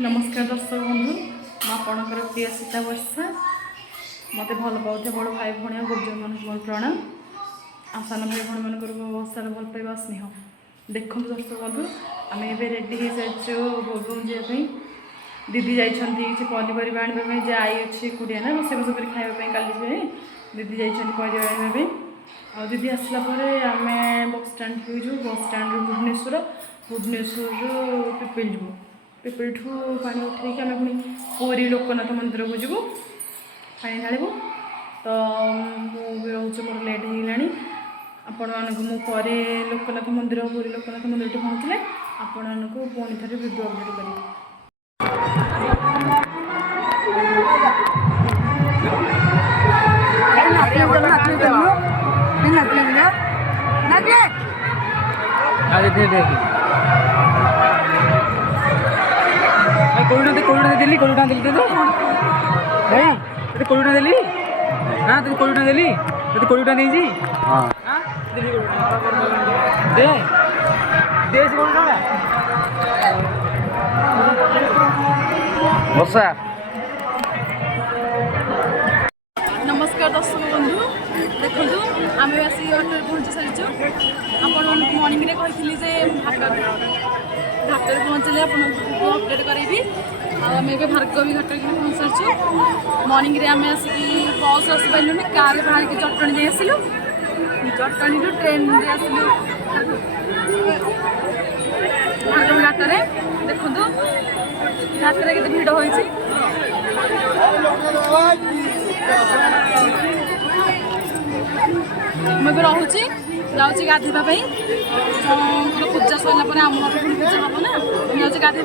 नमस्कार दर्शक बंधु आपणकर प्रिय सीता वर्षा मत भल पाते बड़ भाई भाई गुरुजन मान मोर प्रणाम आ सान भाई भाई मान बहुत सारा भल पाइबा स्नेह देखो दर्शक बंधु आम ए रेडी हो सारी भोग जावाई दीदी जाइए किसी पनीपरिया आने जे आई अच्छी कूड़िया ना रोसे बोस कर खावाई काली दीदी जाइए परिवा आने आ दीदी आसला आम बस स्टाण जो बस स्टाण भुवनेश्वर पिपिल जीवु पिपिल ठू पानी उठे आम पुणी पूरी लोकनाथ मंदिर को जीवु पानी ढालू तो मुझे रोच मोर लेट होगा आपण मानक मुझे लोकनाथ मंदिर पूरी लोकनाथ मंदिर पहुँचले आपण मानक पुणी थे वीडियो अपडेट करी कोरोना दिल्ली कोरोना दिल्ली तो भाई तो कोरोना दिल्ली हां तो कोरोना दिल्ली तो कोरोना नहीं जी हां दिल्ली कोरोना दे देश कोरोना बसा नमस्कार दर्शक बंधु देखो आम आसिक ऑटो पहुँची सारी आपण मॉर्निंग रे कही जे घाट पहुँचले आपको अपडेट करी आम ए भार्गवी घाट पहुँच सारी मॉर्निंग रे आम आसिक बस आसी पार्लुनि कार बाहर की जटणी जाए आसलु जटणी रू ट्रेन रे आसलु भार्गवी घाट देखु घाट में केते भिड़ होइछि मुझे रोचे जाऊँगी गाधेवाई पूजा सरला आम पूजा हम ना जाऊँगी गाधे